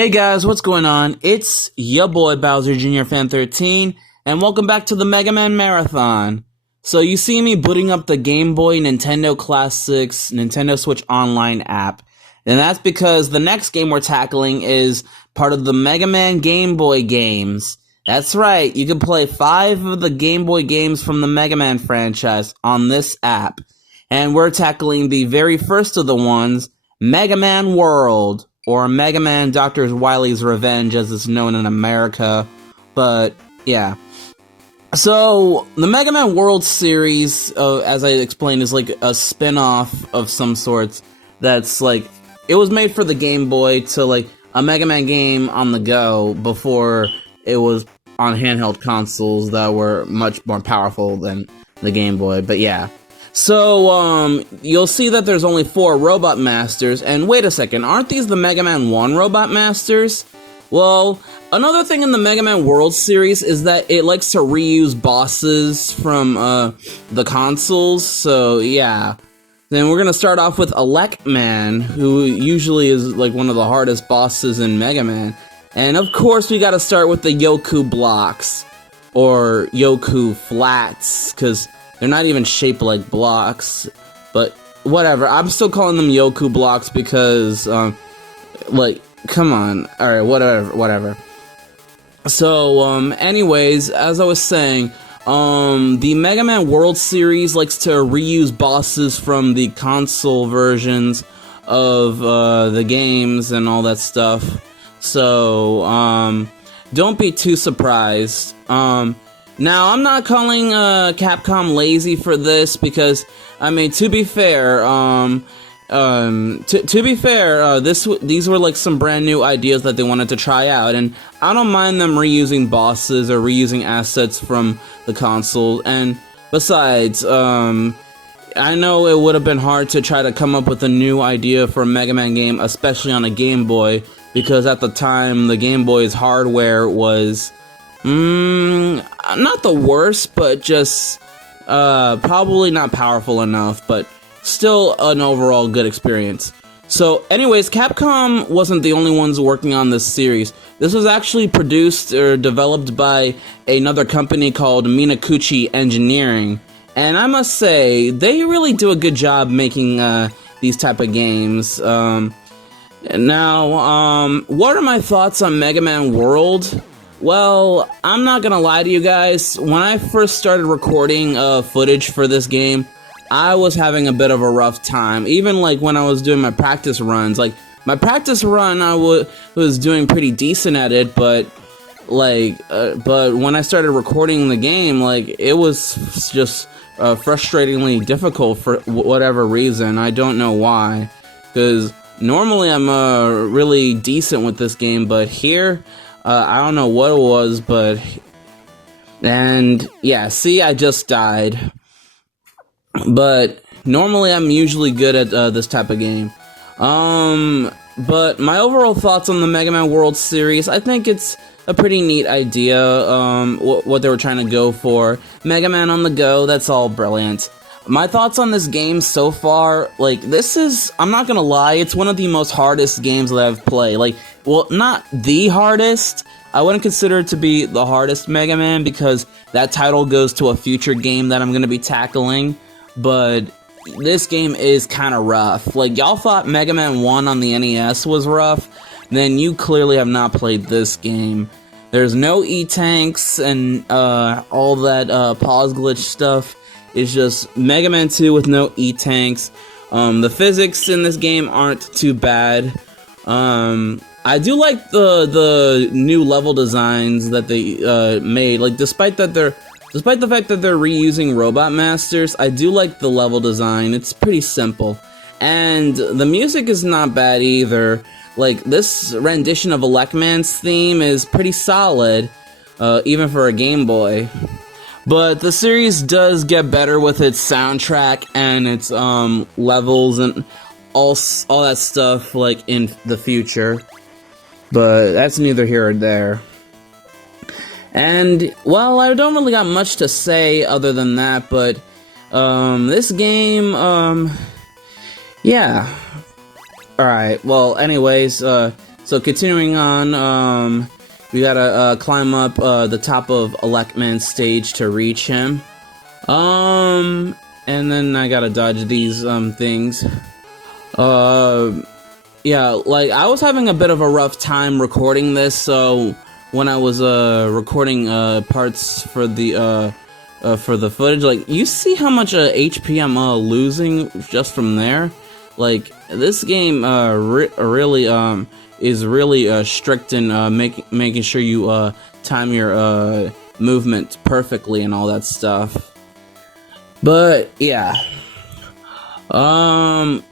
Hey guys, what's going on? It's ya boy Bowser Jr. Fan 13, and welcome back to the Mega Man Marathon. So you see me booting up the Game Boy Nintendo Classics Nintendo Switch Online app, and that's because the next game we're tackling is part of the Mega Man Game Boy games. That's right, you can play 5 of the Game Boy games from the Mega Man franchise on this app, and we're tackling the very first of the ones, Mega Man World. Or Mega Man Dr. Wily's Revenge, as it's known in America. But, yeah. So, the Mega Man World series, as I explained, is like a spin-off of some sorts. That's like, it was made for the Game Boy to like a Mega Man game on the go before it was on handheld consoles that were much more powerful than the Game Boy. But yeah. So, you'll see that there's only 4 Robot Masters, and wait a second, aren't these the Mega Man 1 Robot Masters? Well, another thing in the Mega Man World series is that it likes to reuse bosses from, the consoles, so yeah. Then we're gonna start off with Elect Man, who usually is, like, one of the hardest bosses in Mega Man. And, of course, we gotta start with the Yoku blocks, or Yoku flats, because they're not even shaped like blocks, but whatever. I'm still calling them Yoku blocks because, like, come on. Alright, whatever. So, anyways, as I was saying, the Mega Man World series likes to reuse bosses from the console versions of, the games and all that stuff. So, don't be too surprised. Now, I'm not calling Capcom lazy for this because, I mean, to be fair, these were like some brand new ideas that they wanted to try out, and I don't mind them reusing bosses or reusing assets from the console. And besides, I know it would have been hard to try to come up with a new idea for a Mega Man game, especially on a Game Boy, because at the time the Game Boy's hardware was not the worst, but just, probably not powerful enough, but still an overall good experience. So, anyways, Capcom wasn't the only ones working on this series. This was actually produced or developed by another company called Minakuchi Engineering, and I must say, they really do a good job making, these type of games. Now, what are my thoughts on Mega Man World? Well, I'm not gonna lie to you guys, when I first started recording footage for this game, I was having a bit of a rough time. Even like when I was doing my practice runs, like my practice run I was doing pretty decent at it, but like, but when I started recording the game, like it was just frustratingly difficult for whatever reason. I don't know why, because normally I'm really decent with this game, but here, I don't know what it was, but, and yeah, see, I just died, but normally I'm usually good at this type of game. But my overall thoughts on the Mega Man World series, I think it's a pretty neat idea, what they were trying to go for. Mega Man on the go, that's all brilliant. My thoughts on this game so far, like, this is, I'm not gonna lie, it's one of the most hardest games that I've played. Like, well, not the hardest. I wouldn't consider it to be the hardest Mega Man because that title goes to a future game that I'm gonna be tackling. But this game is kind of rough. Like, y'all thought Mega Man 1 on the NES was rough, then you clearly have not played this game. There's no E-Tanks and all that pause glitch stuff. It's just Mega Man 2 with no E-Tanks. The physics in this game aren't too bad. I do like the new level designs that they made. Like, despite the fact that they're reusing Robot Masters, I do like the level design. It's pretty simple. And the music is not bad either. Like, this rendition of Elect Man's theme is pretty solid, even for a Game Boy. But the series does get better with its soundtrack and its levels and all that stuff, like, in the future. But that's neither here or there. And, well, I don't really got much to say other than that, but this game, yeah. Alright, well, anyways, So continuing on, we gotta climb up the top of Electman's stage to reach him. And then I gotta dodge these things. Yeah, like I was having a bit of a rough time recording this, so when I was recording parts for the footage, like you see how much HP I'm losing just from there. Like this game really is really strict in making sure you time your movement perfectly and all that stuff. But yeah, so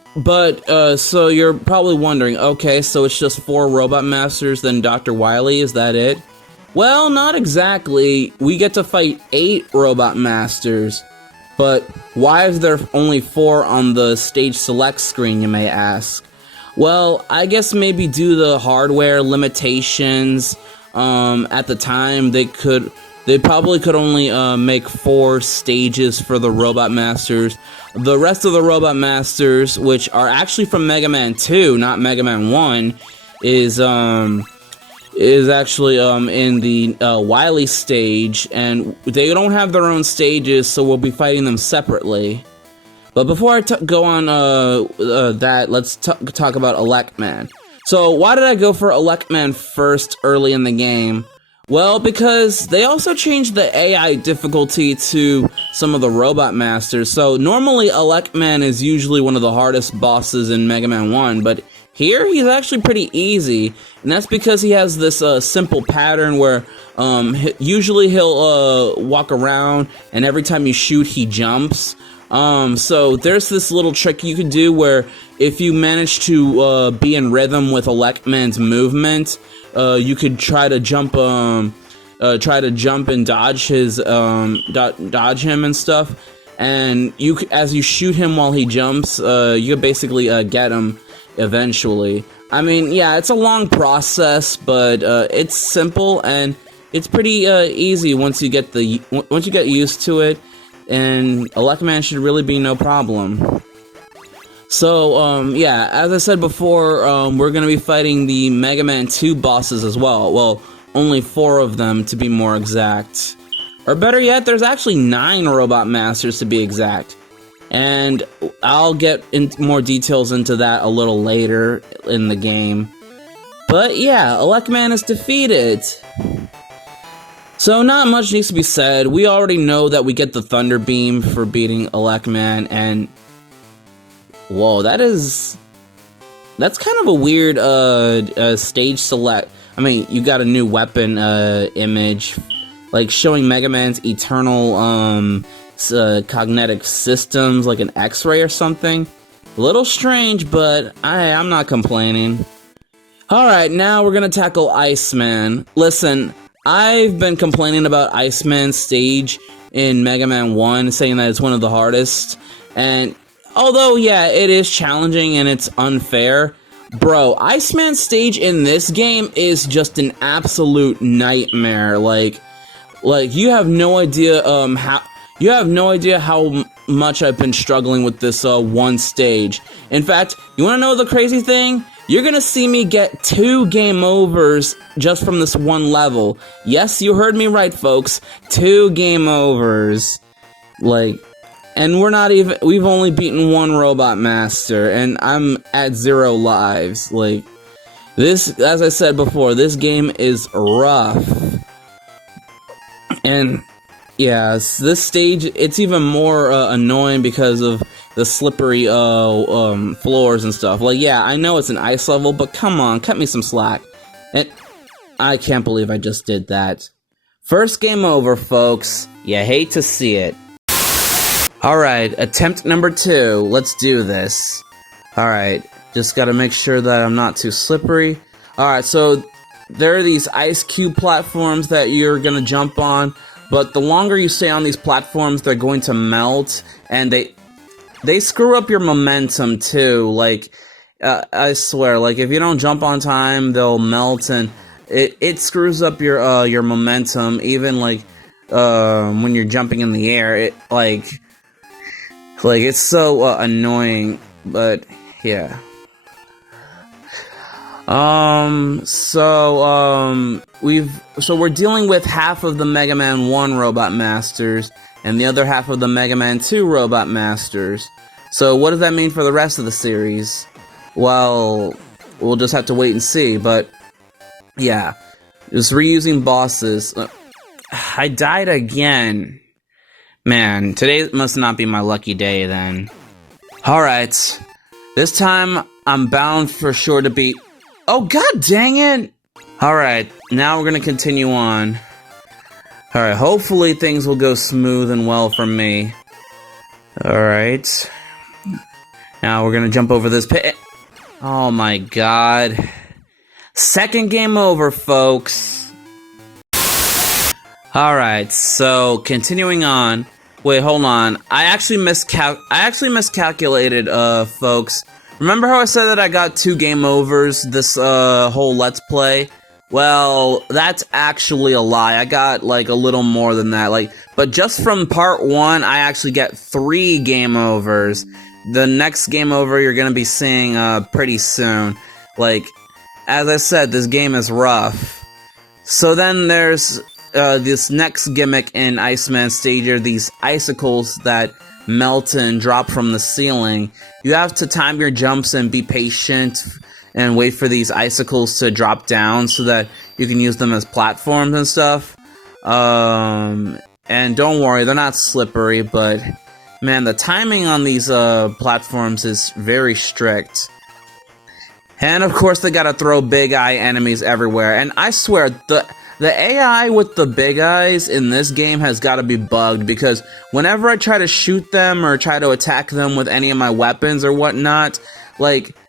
you're probably wondering, okay, so it's just 4 Robot Masters, then Dr. Wily, is that it? Well, not exactly. We get to fight 8 Robot Masters. But why is there only 4 on the stage select screen, you may ask? Well, I guess maybe due to the hardware limitations, at the time they probably could only make 4 stages for the Robot Masters. The rest of the Robot Masters, which are actually from Mega Man 2, not Mega Man 1, is actually in the Wily stage, and they don't have their own stages, so we'll be fighting them separately. But before I go on that, let's talk about Electman. So why did I go for Electman first early in the game? Well, because they also changed the AI difficulty to some of the Robot Masters. So normally Electman is usually one of the hardest bosses in Mega Man 1, but here he's actually pretty easy, and that's because he has this simple pattern where usually he'll walk around, and every time you shoot he jumps. So there's this little trick you can do where if you manage to be in rhythm with Electman's movement, you could try to jump and dodge his dodge him and stuff, and as you shoot him while he jumps, you basically get him eventually. I mean, yeah, it's a long process, but it's simple and it's pretty easy once you get used to it, and Electman should really be no problem. So, yeah, as I said before, we're gonna be fighting the Mega Man 2 bosses as well. Well, only 4 of them to be more exact. Or better yet, there's actually 9 Robot Masters to be exact. And I'll get into more details into that a little later in the game. But yeah, Electman is defeated. So not much needs to be said. We already know that we get the Thunder Beam for beating Electman, and whoa, that's kind of a weird stage select. I mean, you got a new weapon image, like showing Mega Man's eternal cognitive systems, like an X-ray or something. A little strange, but I'm not complaining. Alright, now we're gonna tackle Iceman. Listen, I've been complaining about Iceman's stage in Mega Man 1, saying that it's one of the hardest, and although, yeah, it is challenging and it's unfair, bro, Iceman's stage in this game is just an absolute nightmare. Like you have no idea how much I've been struggling with this one stage. In fact, you wanna know the crazy thing? You're gonna see me get 2 game overs just from this one level. Yes, you heard me right, folks. 2 game overs. And we've only beaten 1 Robot Master, and I'm at 0 lives. This, as I said before, this game is rough. And yeah, this stage, it's even more annoying because of the slippery floors and stuff. Yeah, I know it's an ice level, but come on, cut me some slack. And I can't believe I just did that. First game over, folks. You hate to see it. Alright, attempt number 2. Let's do this. Alright, just gotta make sure that I'm not too slippery. Alright, so there are these ice cube platforms that you're gonna jump on, but the longer you stay on these platforms, they're going to melt, and they screw up your momentum too. I swear, if you don't jump on time, they'll melt, and it screws up your momentum, even when you're jumping in the air. It's so annoying, but yeah. We're dealing with half of the Mega Man 1 Robot Masters and the other half of the Mega Man 2 Robot Masters. So what does that mean for the rest of the series? Well, we'll just have to wait and see, but yeah. Just reusing bosses. I died again. Man, today must not be my lucky day then. Alright. This time, I'm bound for sure to beat... Oh, god dang it! Alright, now we're gonna continue on. Alright, hopefully things will go smooth and well for me. Alright. Now we're gonna jump over this pit. Oh my god. Second game over, folks. Alright, so continuing on. Wait, hold on. I actually miscalculated, folks. Remember how I said that I got 2 game overs this whole Let's Play? Well, that's actually a lie. I got like a little more than that. But just from part 1, I actually get 3 game overs. The next game over you're gonna be seeing pretty soon. As I said, this game is rough. So then there's this next gimmick in Iceman Stager, these icicles that melt and drop from the ceiling. You have to time your jumps and be patient and wait for these icicles to drop down so that you can use them as platforms and stuff. And don't worry, they're not slippery, but man, the timing on these platforms is very strict. And of course they gotta throw big eye enemies everywhere, and I swear, the AI with the big eyes in this game has gotta be bugged, because whenever I try to shoot them or try to attack them with any of my weapons or whatnot,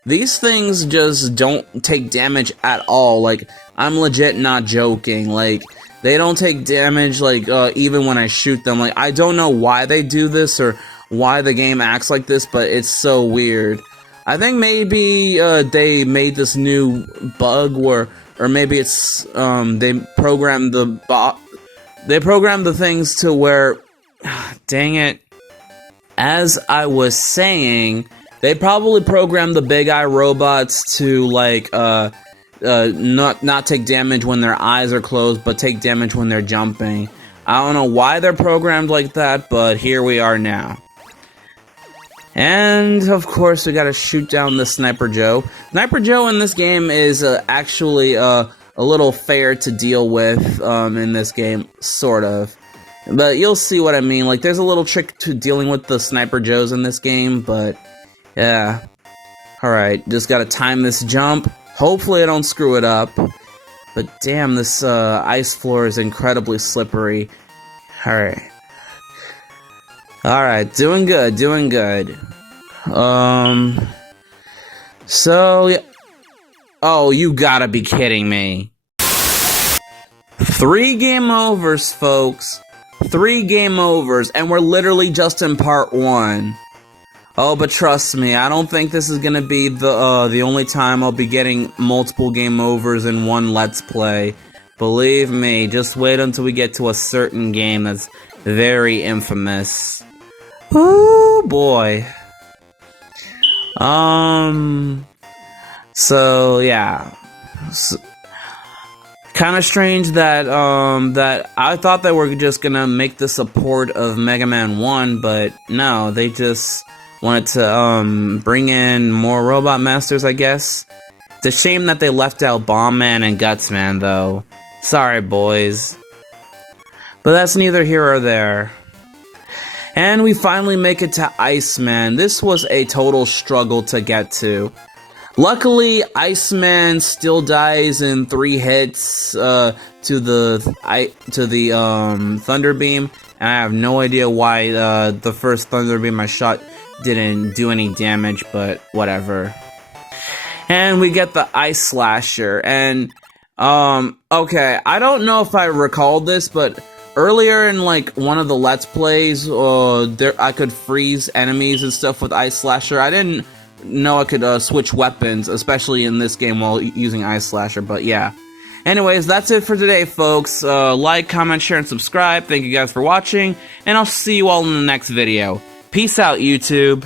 these things just don't take damage at all. I'm legit not joking. They don't take damage, even when I shoot them. I don't know why they do this or why the game acts like this, but it's so weird. I think maybe they made this new bug or maybe it's they programmed the things to where, dang it. As I was saying, they probably programmed the big eye robots to not take damage when their eyes are closed, but take damage when they're jumping. I don't know why they're programmed like that, but here we are now. And, of course, we gotta shoot down the Sniper Joe. Sniper Joe in this game is actually a little fair to deal with in this game, sort of. But you'll see what I mean. There's a little trick to dealing with the Sniper Joes in this game, but yeah. Alright, just gotta time this jump. Hopefully I don't screw it up. But damn, this ice floor is incredibly slippery. Alright. Alright, doing good, doing good. So, yeah. Oh, you gotta be kidding me. 3 game overs, folks. 3 game overs, and we're literally just in part 1. Oh, but trust me, I don't think this is gonna be the only time I'll be getting multiple game overs in one Let's Play. Believe me, just wait until we get to a certain game that's very infamous. Oh boy. So yeah. Kind of strange that that I thought they were just gonna make this a port of Mega Man 1, but no, they just wanted to bring in more Robot Masters, I guess. It's a shame that they left out Bomb Man and Guts Man, though. Sorry, boys. But that's neither here or there. And we finally make it to Iceman. This was a total struggle to get to. Luckily, Iceman still dies in 3 hits to the Thunder Beam, and I have no idea why the first Thunder Beam I shot didn't do any damage, but whatever. And we get the Ice Slasher, and okay, I don't know if I recall this, but earlier in one of the Let's Plays, I could freeze enemies and stuff with Ice Slasher. I didn't know I could switch weapons, especially in this game while using Ice Slasher, but yeah. Anyways, that's it for today, folks. Like, comment, share, and subscribe. Thank you guys for watching, and I'll see you all in the next video. Peace out, YouTube.